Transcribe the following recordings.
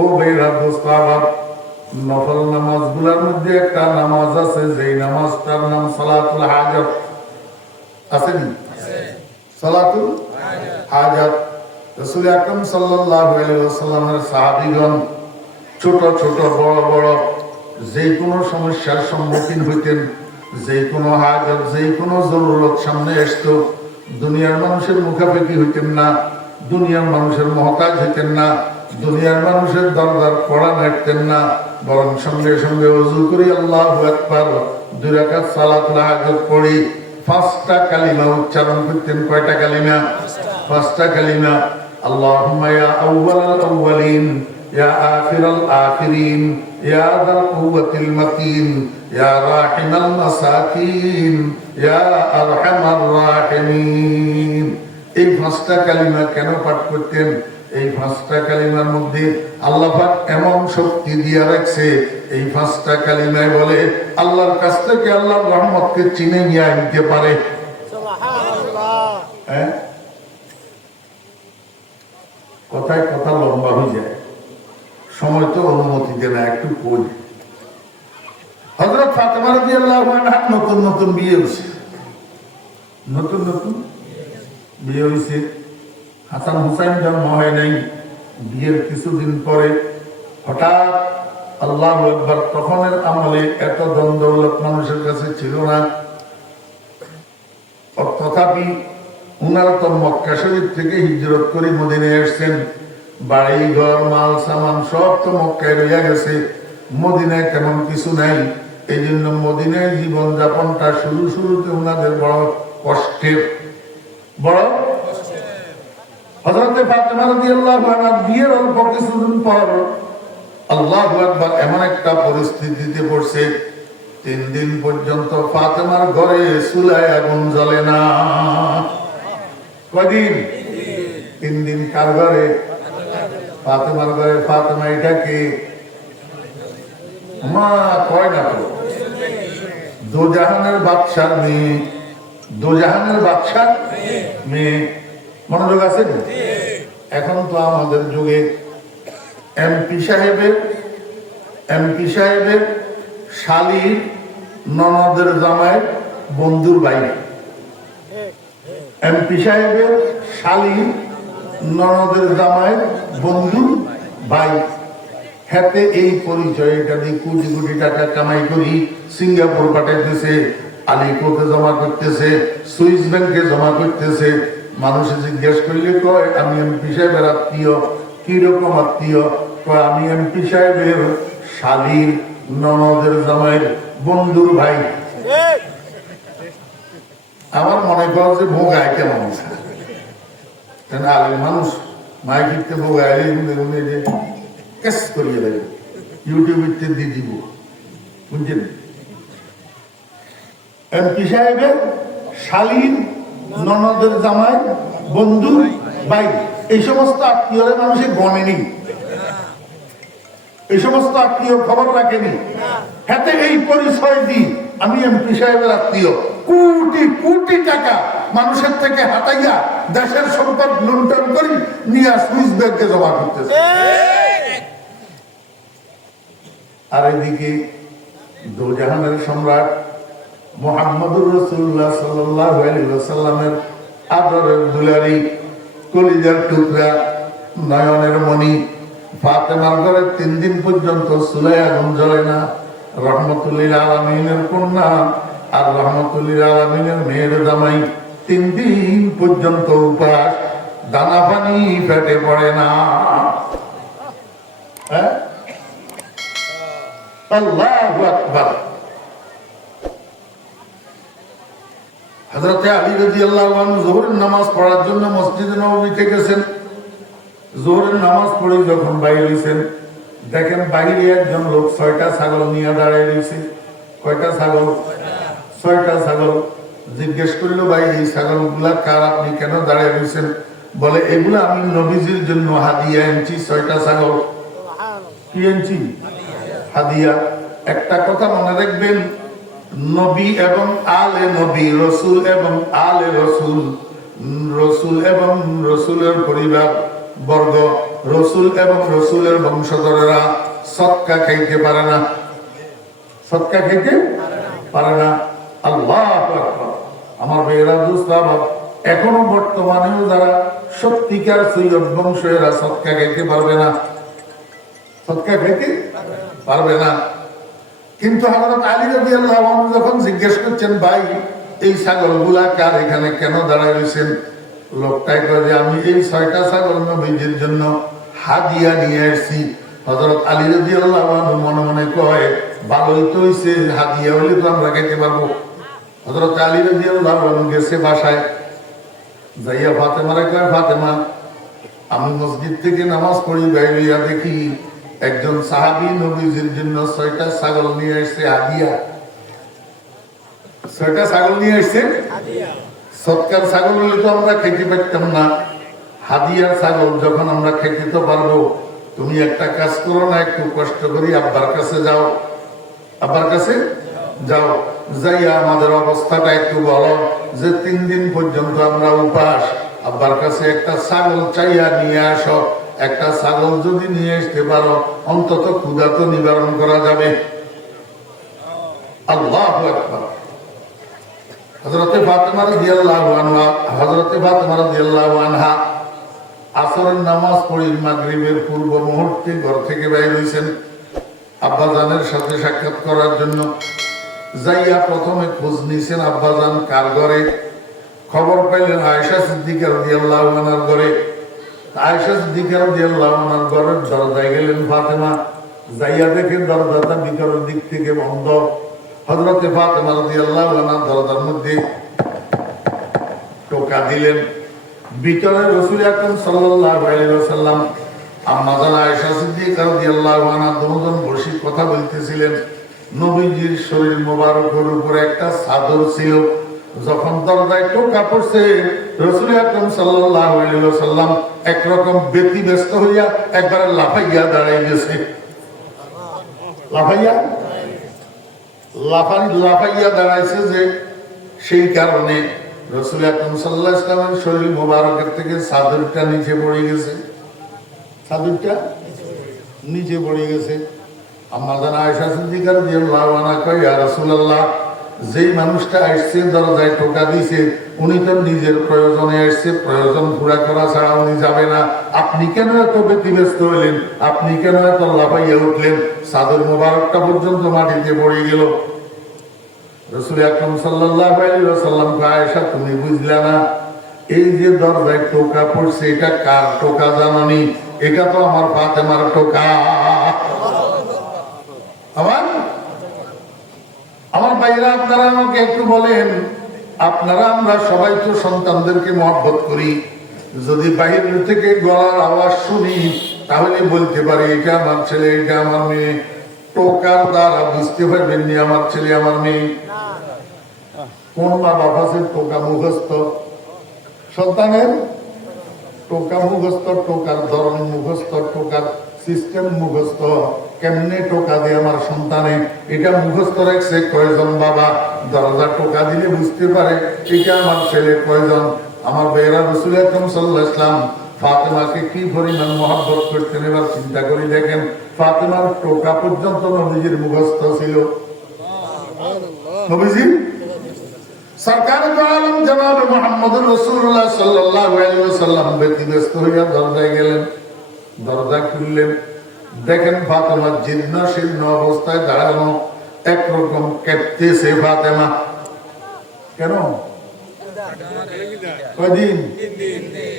ও ভাইরা দোস্ত আবার নফল নামাজগুলোর মধ্যে একটা নামাজ আছে যেই নামাজটার নাম সালাতুল হাজাত। আছে নি? সালাতুল হাজাত। রাসূল আকরাম সাল্লাল্লাহু আলাইহি ওয়াসাল্লামের সাহাবীগণ ছোট ছোট বড় বড় যে কোনো সমস্যার সম্মুখীন হইতেন, যে কোনো হাজত, যে কোনো জরুরত সামনে আসতো, দুনিয়ার মানুষের মুখাপেক্ষি হইতেন না, দুনিয়ার মানুষের মহতাজ হইতেন না, দুনিয়ার মানুষের দরবার পড়া নাড়তেন না, বরং সঙ্গে সঙ্গে ওযু করি আল্লাহু আকবার, 2 রাকাত সালাতুল হাজত পড়ি, 5টা কালিমা উচ্চারণ করতেন। কয়টা কালিমা? 5টা কালিমা। আল্লাহুম্মা ইয়া আউওয়ালাল আউওয়ালিন, ইয়া আখিরাল আখিরিন, ইয়া যাল কুওয়াতিল মাতিন, ইয়া রাহিমাল মাসাকিন, ইয়া আরহামার রাহিমিন। এই 5টা কালিমা কেন পাঠ করতেন? এই 5টা কালিমার মধ্যে আল্লাহ পাক এমন শক্তি দিয়ে রাখছে, এই 5টা কালিমায় বলে আল্লাহর কাছ থেকে আল্লাহর রহমতকে চিনে নিয়ে আনতে পারে। সুবহানাল্লাহ। হ্যাঁ, কথায় কথা লম্বা হয়ে যায়, সময় তো অনুমতি দেয় না, একটু কই। হযরত ফাতেমা রাদিয়াল্লাহু আনহা নতুন নতুন বিয়ে হয়েছে, নতুন নতুন বিয়ে হয়েছে। হাসান হুসাইন জন্ম হয় নাই। বিয়ের কিছুদিন পরে হঠাৎ আল্লাহু আকবার, তখনের আমলে এত দ্বন্দ্বলত মানুষের কাছে ছিল না। তথাপি উনারা তো মক্কা শরীফ থেকে হিজরত করে মদিনায় আসছেন, বাড়ি ঘর মাল সামান সব তো মক্কায় রইয়া গেছে, মদিনায় তেমন কিছু নাই। এই জন্য মদিনায় জীবন যাপনটা শুরুতে উনাদের বড় কষ্টের, বড় হযরত ফাতেমা রাদিয়াল্লাহু আনহা বিয়ের অল্প কিছুদিন পর আল্লাহু আকবার এমন একটা পরিস্থিতিতে পড়ছে, 3 দিন পর্যন্ত ফাতেমার ঘরে চুলায় আগুন জ্বলে না। কয়দিন? 3 দিন। কার ঘরে? ফাতেমার ঘরে। ফাতেমা এটা কে? মা কয় না তো, দোজাহানের বাদশার মেয়ে, দোজাহানের বাদশার মেয়ে। মনোযোগ আছে? এখন তো আমাদের যুগে এমপি সাহেবের শালীর ননদের জামাই বন্ধুর ভাই, এমপি সাহেবের শালীর ননদের জামাই বন্ধুর ভাই। হাতে এই পরিচয়, এটা দিয়ে কোটি কোটি টাকা কামাই করি সিঙ্গাপুর পাঠাইতেছে, আলিকোটে জমা করতেছে, সুইস ব্যাংকে জমা করতেছে। মানুষে জিজ্ঞেস করলে কয় আমি এমপি সাহেবের আত্মীয়। কি রকম আত্মীয়? কয় আমি এমপি সাহেবের শালীর ননদের জামাইয়ের বন্ধুর ভাই। আমার মনে কর যে ভোগায় কেমন আগে মানুষ মায় কিনতে ভোগায় যে কেস করিয়ে দেবে, ইউটিউবে দিয়ে দিব, বুঝছেন? এমপি সাহেবের শালীর ননদের জামাই বন্ধু ভাই, এই সমস্ত আত্মীয়রা মানুষের গণেনি, এই সমস্ত আত্মীয় খবর রাখেনি। হাতে এই পরিচয় দিই আমি এমপি সাহেবের আত্মীয়। কোটি কোটি টাকা মানুষের থেকে হাতাইয়া দেশের সম্পদ লুণ্ঠন করি নিয়ে সুইস ব্যাংকে জমা করতেছে। আর এদিকে দোজাহানের সম্রাট মুহাম্মদুর রাসূলুল্লাহ সাল্লাল্লাহু আলাইহি ওয়াসাল্লামের আদরের দুলারি, কলিজার টুকরা, নয়নের মণি ফাতেমার ঘরে 3 দিন পর্যন্ত চুলায় আগুন জ্বলে না। রহমতুল লিল আলামিনের কন্যা আর রহমতুল লিল আলামিনের মেয়ের জামাই 3 দিন পর্যন্ত উপাস, দানা পানি পেটে পড়ে না। আল্লাহু আকবার। হযরত আলী রাদিয়াল্লাহু আনহু যোহরের নামাজ পড়ার জন্য মসজিদে নববীতে গেছেন। যোহরের নামাজ পড়ে যখন বাইরে হইছেন, দেখেন বাইরে একজন লোক 6টা ছাগল নিয়ে দাঁড়ায় রয়েছে। কয়টা ছাগল? 6টা ছাগল। জিজ্ঞেস করলো, ভাই এই ছাগলগুলা কার? আপনি কেন দাঁড়ায় রয়েছেন? বলে এগুলো আমি নবীজির জন্য হাদিয়া আনছি। 6টা ছাগল কি আনছি? হাদিয়া। একটা কথা মনে রাখবেন, নবী এবং আলে নবী, রসুল এবং আলে রসুল, রসুল এবং রসুলের পরিবার বর্গ রসুল এবং রসুলের বংশধরেরা সদকা খাইতে পারে না, সদকা খাইতে পারে না। আল্লাহু আকবার। আমার ভাইয়েরা দুস্তাব, এখনো বর্তমানেও যারা সত্যিকার সৈয়দ বংশ এরা সদকা খাইতে পারবে না, সদকা খাইতে পারবে না। কিন্তু হযরত আলী রাদিয়াল্লাহু আনহু যখন জিজ্ঞেস করছেন, ভাই এই ছাগলগুলা কার, এখানে কেন দাঁড়ায় রয়েছেন? লোকটাই কয় যে আমি এই 6টা ছাগল নবীজির জন্য হাদিয়া নিয়ে আসছি। হযরত আলী রাদিয়াল্লাহু আনহু মনে মনে কয়, ভালোই তো হইছে, হাদিয়া হলে তো আমরা খাইতে পারবো। হযরত আলী রাদিয়াল্লাহু আনহু গেছে বাসায়, যাইয়া ফাতেমারে কয়, ফাতেমা আমি মসজিদ থেকে নামাজ পড়ি, বাইরিয়া দেখি একজন সাহাবী নবীজির জন্য 6টা ছাগল নিয়ে আসছে হাদিয়া। 6টা ছাগল নিয়ে আসছে হাদিয়া। সৎকার ছাগল হলে তো আমরা খেতে পারতাম না, হাদিয়ার ছাগল যখন আমরা খেতে তো পারবো, তুমি একটা কাজ করো না, একটু কষ্ট করি আব্বার কাছে যাও, আব্বার কাছে যাও, যাইয়া আমাদের অবস্থাটা একটু বলো যে 3 দিন পর্যন্ত আমরা উপাস, আব্বার কাছে একটা ছাগল চাইয়া নিয়ে আসো। একটা ছাগল যদি নিয়ে আসতে পারো অন্তত ক্ষুধা তো নিবারণ করা যাবে। আল্লাহু আকবার। হযরতে ফাতেমা রাদিয়াল্লাহু আনহা, হযরতে ফাতেমা রাদিয়াল্লাহু আনহা আসরের নামাজ পড়ি মাগরিবের পূর্ব মুহূর্তে ঘর থেকে বাইর হইছেন আব্বাজানের সাথে সাক্ষাৎ করার জন্য। যাইয়া প্রথমে খোঁজ নিয়েছেন আব্বাজান কার ঘরে, খবর পাইলেন আয়েশা সিদ্দিকা রাদিয়াল্লাহু আনহার ঘরে। আয়েশা সিদ্দিকা রাদিয়াল্লাহু আনহার ঘরের দরজায় গেলেন ফাতেমা, যাইয়া দেখেন দরজাটা ভিতরের দিক থেকে বন্ধ। হযরতে ফাতেমা রাদিয়াল্লাহু আনহা দরজার মধ্যে টোকা দিলেন। ভিতরে রাসূল আকরাম সাল্লাল্লাহু আলাইহি ওয়াসাল্লাম, আম্মা জান আয়েশা সিদ্দিকা রাদিয়াল্লাহু আনহা দুজন বসে কথা বলতেছিলেন। নবীজির শরীর মোবারকের উপরে একটা চাদর ছিল। যখন দরজায় টোকা পড়ছে, রাসূল আকরাম সাল্লাল্লাহু আলাইহি ওয়াসাল্লাম একরকম ব্যতিব্যস্ত হইয়া একবারে লাফাইয়া দাঁড়াই গেছে। লাফাইয়া দাঁড়াইছে যে সেই কারণে রাসূল আকরাম সাল্লাল্লাহু আলাইহি ওয়াসাল্লামের শরীর মোবারকের থেকে চাদরটা নিচে পড়ে গেছে, চাদরটা নিচে পড়ে গেছে। আম্মা জান আয়েশা সিদ্দিকা রাদিয়াল্লাহু আনহা কয়, ইয়া রাসূলুল্লাহ, যেই মানুষটা আসছে দরজায় টোকা দিয়েছে উনি তো নিজের প্রয়োজনে আসছে, প্রয়োজন পুরা করা ছাড়া উনি যাবে না। আপনি কেন এত ব্যতিব্যস্ত হইলেন? আপনি কেন এত লাফাইয়া উঠলেন? চাদর মোবারকটা পর্যন্ত মাটিতে পড়ে গেল। রাসূল আকরাম সাল্লাল্লাহু আলাইহি ওয়াসাল্লাম কয়, আয়েশা তুমি বুঝলা না, এই যে দরজায় টোকা পড়ছে এটা কার টোকা জানানি? এটা তো আমার ফাতেমার টোকা। আমার ভাইরা, আপনারা আমাকে একটু বলেন, আপনারা আমরা সবাই তো সন্তানদেরকে মহব্বত করি, যদি বাইরে থেকে গলার আওয়াজ শুনি তাহলে বলতে পারি এটা আমার ছেলে, এটা আমার মেয়ে। টোকার দ্বারা বুঝতে পারবেন নি আমার ছেলে আমার মেয়ে? কোন মা বাবা সে টোকা মুখস্থ, সন্তানের টোকা মুখস্থ, টোকার ধরন মুখস্থ, টোকার সিস্টেম মুখস্থ, কেমনে টোকা দিয়ে আমার সন্তানে এটা মুখস্থ রাখছে কয়জন বাবা? দরজা টোকা দিলে বুঝতে পারে এটা আমার ছেলে কয়জন। আমার ভাইয়েরা, রাসূল আকরাম সাল্লাল্লাহু আলাইহি ওয়াসাল্লাম ফাতেমাকে কি পরিমাণ মহব্বত করতেন এবার চিন্তা করে দেখেন। ফাতেমার টোকা পর্যন্ত নবীজির মুখস্থ ছিল। নবীজি সরকার দো আলম জনাব মুহাম্মদুর রাসূলুল্লাহ সাল্লাল্লাহু আলাইহি ওয়াসাল্লাম ব্যতিব্যস্ত হইয়া দরজায় গেলেন। দরজা খুললেন, দেখেন ফাতেমা জীর্ণ শীর্ণ অবস্থায় দাঁড়ানো, একরকম কাঁদতেছে ফাতেমা। কেন? কদিন?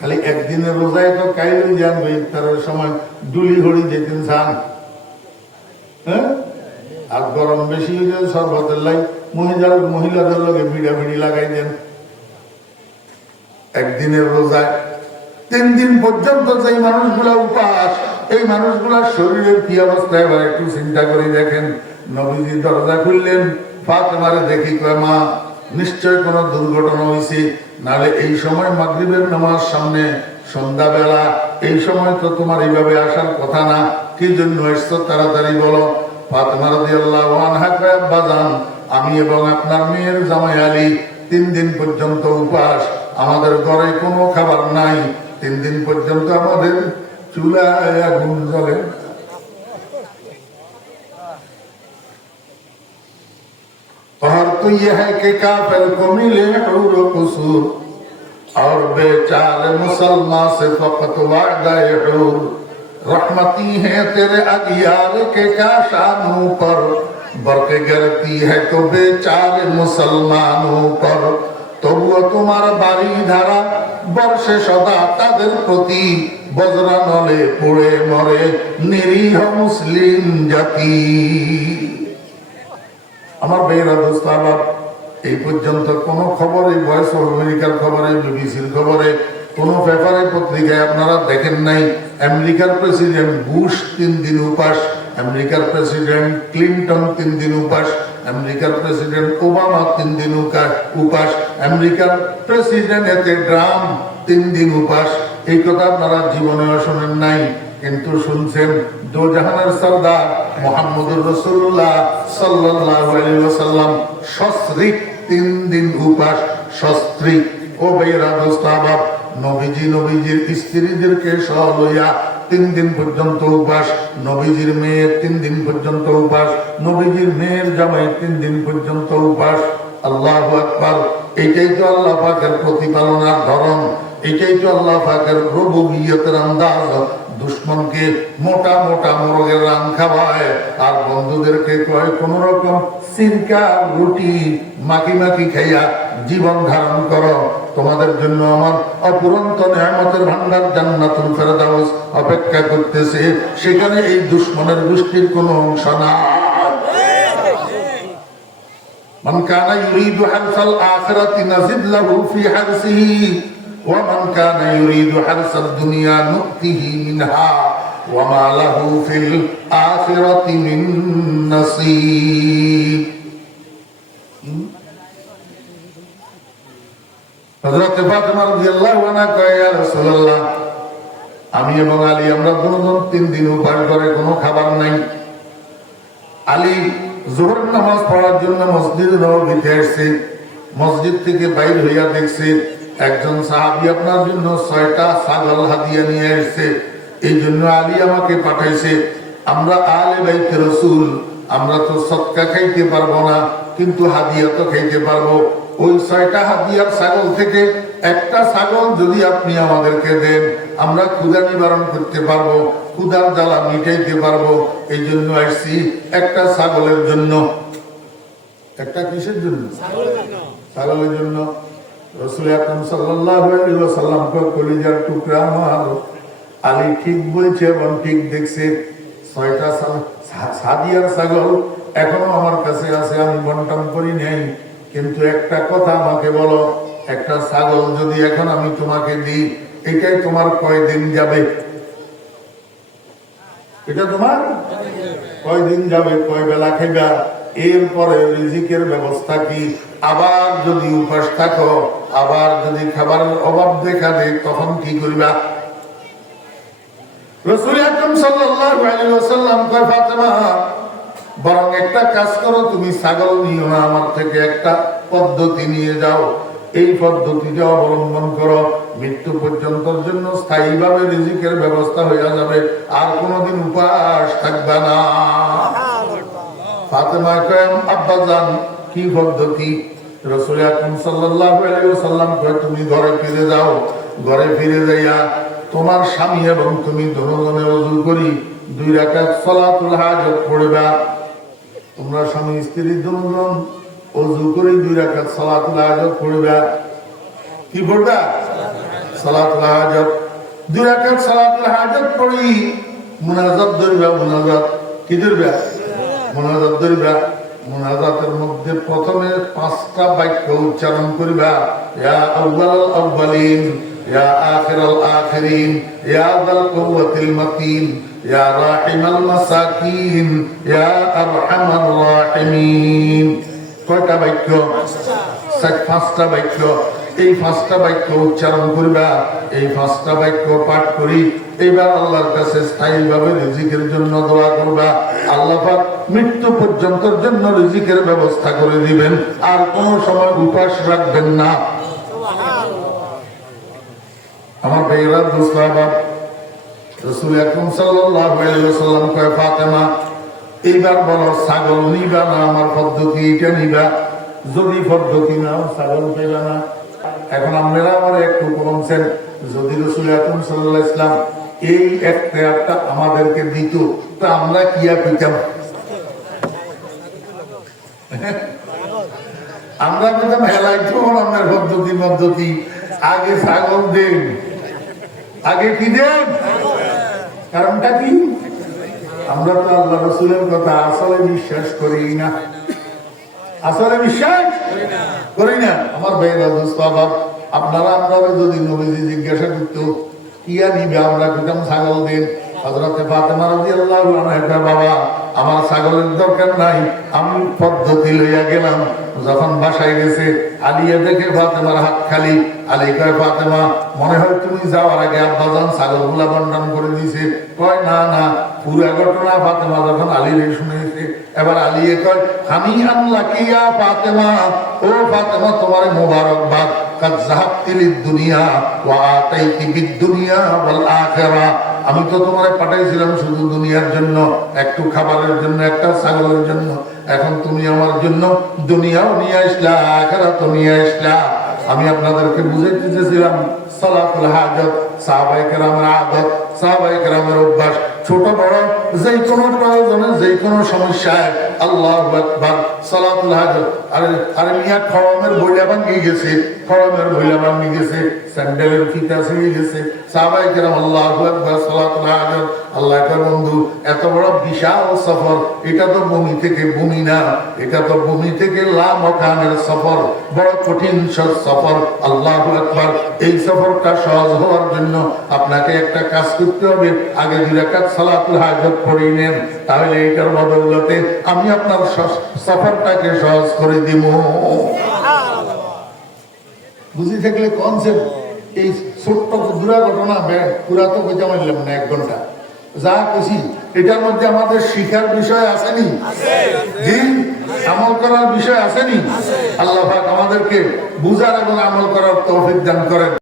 খালি একদিনের রোজায় তো কাইলে জানবে, তার সময় ডুলি হড়ি যেতেন চান, হ্যাঁ? আর গরম বেশি হইলে শরবতের লাই মহিলাদের লোকে ভিড়াভিড়ি লাগাই দেন। একদিনের রোজায় 3 দিন পর্যন্ত যেই মানুষগুলা উপাস, এই মানুষগুলার শরীরের কি অবস্থা এবার একটু চিন্তা করে দেখেন। নবীজি দরজা খুললেন, ফাতেমারে দেখি কয়, মা নিশ্চয় কোনো দুর্ঘটনা হয়েছে, নাহলে এই সময় মাগরিবের নামাজ সামনে, সন্ধ্যাবেলা, এই সময় তো তোমার এইভাবে আসার কথা না, কি জন্য এসছো তাড়াতাড়ি বলো। ফাতেমা রাদিয়াল্লাহু আনহা কয়, আব্বাজান, আমি এবং আপনার মেয়ের জামাই আলী 3 দিন পর্যন্ত উপাস, আমাদের ঘরে কোনো খাবার নাই, 3 দিন পর্যন্ত আমাদের চুলায় আগুন জ্বলে। और तो यह है कि काफिर को मिले हूर कसूर और बेचारे मुसलमान से फकत वादा हूर। रहमती है तेरे अगियार के काशानों पर, बरके गिरती है तो बेचारे मुसलमानों पर। তবুও তোমার বাড়ি ধারা বর্ষে সদা তাদের প্রতি, বজ্রা নলে পড়ে মরে নিরীহ মুসলিম জাতি। আমার ভাইয়েরা, দোস্ত আবার এই পর্যন্ত কোন খবরে, ভয়েস অফ আমেরিকার খবরে, বিবিসির খবরে, কোন পেপারে পত্রিকায় আপনারা দেখেন নাই আমেরিকার প্রেসিডেন্ট বুশ 3 দিন উপাস, আমেরিকার প্রেসিডেন্ট ক্লিন্টন 3 দিন উপাস, আমেরিকার প্রেসিডেন্ট ওবামা 3 দিন উপাস, আমেরিকার প্রেসিডেন্ট ট্রাম্প 3 দিন উপাস। এই কথা আপনারা জীবনেও শোনেন নাই, কিন্তু শুনছেন দো জাহানের সরদার মুহাম্মদুর রাসূলুল্লাহ সাল্লাল্লাহু আলাইহি ওয়াসাল্লাম সস্ত্রীক 3 দিন উপাস। সস্ত্রীক। ও ভাইরা, দোস্ত আবাব, নবীজি নবীজির স্ত্রীদেরকে সহ লইয়া 3 দিন পর্যন্ত উপাস, নবীজির মেয়ের 3 দিন পর্যন্ত উপাস, নবীজির মেয়ের জামাই 3 দিন পর্যন্ত উপাস। আল্লাহু আকবার। এটাই তো আল্লাহ পাকের প্রতিপালনার ধরন, এটাই তো আল্লাহ পাকের রুবুবিয়তের আন্দাজ। দুশ্মনকে মোটা মোটা মোরগের রান খাওয়ায়, আর বন্ধুদেরকে কয় কোন রকম সিরকা রুটি মাখি মাখি খাইয়া জীবন ধারণ করো, তোমাদের জন্য আমার অপুরন্ত নিয়ামতের ভান্ডার জান্নাতুল ফেরদাউস অপেক্ষা করতেছে। সেখানে এই দুশ্মনের গোষ্ঠীর কোনো অংশ না। মান কানা ইউরিদু হারসাল আখিরাতি নাজিদ লাহু ফি হারসিহি ওয়া মান কানা ইউরিদু হারসাদ দুনিয়া নুতিহি মিনহা ওয়া মা লাহু ফিল আখিরাতি মিন নাসীব। হযরত ফাতেমা রাদিয়াল্লাহু আনহা কয়, ইয়া রাসূলুল্লাহ, আমি এবং আলী আমরা দুজন 3 দিন উপাস করে কোনো খাবার নাই। আলী যোহর নামাজ পড়ার জন্য মসজিদে নববীতে আসছে, মসজিদ থেকে বাইর হইয়া দেখছে একজন সাহাবী আপনার জন্য 6টা ছাগল হাদিয়া নিয়ে আসছে। এই জন্য আলী আমাকে পাঠাইছে। আমরা আলে বাইতে রাসূল, আমরা তো সদকা খাইতে পারবো না, কিন্তু হাদিয়া তো খাইতে পারবো। ওই 6টা হাদিয়ার ছাগল থেকে একটা ছাগল যদি আপনি আমাদেরকে দেন, আমরা ক্ষুধা নিবারণ করতে পারবো, ক্ষুধার জ্বালা মিটাইতে পারবো। এই জন্য আসছি একটা ছাগলের জন্য। একটা কিসের জন্য? ছাগলের জন্য। রাসূল আকরাম সাল্লাল্লাহু আলাইহি ওয়াসাল্লাম কলিজার টুকরা আমার আলী ঠিক বলছে এবং ঠিক দেখছে। 6টা হাদিয়ার ছাগল এখনো আমার কাছে আছে, আমি বন্টন করি নাই। কিন্তু একটা কথা আমাকে বলো, একটা ছাগল যদি এখন আমি তোমাকে দিই, এটাই তোমার কয়দিন যাবে? এটা তোমার কয়দিন যাবে, কয় বেলা খাইবা? এরপরে রিজিকের ব্যবস্থা কি? আবার যদি উপাস থাকো, আবার যদি খাবারের অভাব দেখা দেয়, তখন কি করবা? রাসূল আকরাম সাল্লাল্লাহু আলাইহি ওয়াসাল্লাম কয়, ফাতেমা, বরং একটা কাজ করো, তুমি ছাগল নিও না, আমার থেকে একটা পদ্ধতি নিয়ে যাও। এই পদ্ধতিটা অবলম্বন করো, মৃত্যু পর্যন্তর জন্য স্থায়ীভাবে রিজিকের ব্যবস্থা হয়ে যাবে, আর কোনোদিন উপাস থাকবে না। ফাতেমা কয়, আব্বাজান, কি পদ্ধতি? রাসূল আকরাম সাল্লাল্লাহু আলাইহি ওয়াসাল্লাম কয়, তুমি ঘরে ফিরে যাও। ঘরে ফিরে যাইয়া তোমার স্বামী এবং তুমি দুজনে ওযু করি 2 রাকাত সালাতুল হাজত পড়বা। তোমরা স্বামী স্ত্রী দুজন ওযু করে 2 রাকাত সালাতুল হাজত পড়বা। কি পড়বা? সালাতুল হাজত। 2 রাকাত সালাতুল হাজত পড়ি মুনাজাত ধরবা। মুনাজাত কি ধরবা? মুনাজাত ধরবা। মুনাজাতের মধ্যে প্রথমে 5টা বাক্য উচ্চারণ করবা। ইয়া আউয়ালাল আউয়ালিন, ইয়া আখিরাল আখিরিন, ইয়া যাল কুওয়াতিল মাতিন, ইয়া রাহিমাল মাসাকিন, ইয়া আরহামার রাহিমিন। কয়টা বাক্য? 5টা বাক্য। এই 5টা বাক্য উচ্চারণ করবা। এই 5টা বাক্য পাঠ করি এবার আল্লাহর কাছে স্থায়ীভাবে রিজিকের জন্য দোয়া করবা। আল্লাহ পাক মৃত্যু পর্যন্তর জন্য রিজিকের ব্যবস্থা করে দিবেন, আর কোন সময় উপাস রাখবেন না। আমার ভাইয়েরা, দোস্ত, রাসূল আকরাম সাল্লাল্লাহু আলাইহি ওয়াসাল্লাম কয় ফাতেমা এইবার বলো ছাগল নিবা না আমার পদ্ধতি এটা নিবা? যদি পদ্ধতি নাও ছাগল পেবা না। এখন আপনারা আমার একটু কমছেন, যদি রাসূল আকরাম সাল্লাল্লাহু আলাইহি ওয়াসাল্লাম এই এখতিয়ারটা আমাদেরকে দিত তা আমরা কি আর পেতাম? আমরা পেতাম হেলাই তখন আপনার পদ্ধতি আগে ছাগল দেন, আগে কি দেন? কারণটা কি? আমরা তো আল্লাহ রাসূলের কথা আসলে বিশ্বাস করি না, আসলে বিশ্বাস করি না। আমার ভাইরা দোস্ত বাবা, আপনারা আপনারা যদি নবীজি জিজ্ঞাসা করতো কিয়া নিবে, আমরা পেতাম ছাগল দেন। হযরতে ফাতেমা রাদিয়াল্লাহু আনহা বাবা আমার ছাগলের দরকার নাই, আমি পদ্ধতি লইয়া গেলাম। যখন বাসায় গেছে আলিয়া দেখে ফাতেমার হাত খালি। আলী কয় ফাতেমা মনে হয় তুমি যাওয়ার আগে আব্বাজান ছাগলগুলা বন্টন করে দিয়েছে। কয় না না, পুরা ঘটনা ফাতেমা যখন আলীর শুনেছে, এবার আলিয়ে কয় আমি আল্লাহ কিয়া ফাতেমা, ও ফাতেমা তোমার মোবারকবাদ, কাদ যাহাবতি লিদ-দুনিয়া ওয়া আতাইতি বিদ-দুনিয়া ওয়াল আখিরা। আমি তো তোমারে পাঠাইছিলাম শুধু দুনিয়ার জন্য, একটু খাবারের জন্য, একটা ছাগলের জন্য। এখন তুমি আমার জন্য দুনিয়াও নিয়ে আসলা, আখিরাতও নিয়ে আসলা। আমি আপনাদেরকে বুঝাইতে চেয়েছিলাম সালাতুল হাজত সাহাবায়ে কেরামের আদত, সাহাবায়ে কেরামের অভ্যাস। ছোট বড় যে কোনো প্রয়োজনে, যে কোনো সমস্যায় আল্লাহু আকবার সালাতুল হাজত। আরে মিয়া খড়মের বইলা ভাঙি গেছে, খড়মের বইলা ভাঙি গেছে, স্যান্ডেলের ফিতা ছিঁড়ে গেছে, সাহাবায়ে কেরাম আল্লাহু আকবার সালাতুল হাজত। আল্লাহ কয় বন্ধু এত বড় বিশাল সফর, এটা তো ভূমি থেকে ভূমি না, এটা তো ভূমি থেকে লামকানের সফর, বড় কঠিন সফর। আল্লাহু আকবার। এই সফরটা সহজ হওয়ার জন্য আপনাকে একটা কাজ করতে হবে, আগে 2 রাকাত সালাতুল হাজত পড়ে নেন, তাহলে এটার বদৌলতে আমি আপনার সফরটাকে সহজ করে দিব। বুঝি থাকলে কনসেপ্ট। এই ছোট্ট ক্ষুদ্রা ঘটনা পুরা তো বোঝা মারলাম না 1 ঘন্টা, যা খুশি এটার মধ্যে আমাদের শিখার বিষয় আসেনি, দিন আমল করার বিষয় আসেনি। আল্লাহ পাক আমাদেরকে বুঝার এবং আমল করার তৌফিক দান করেন।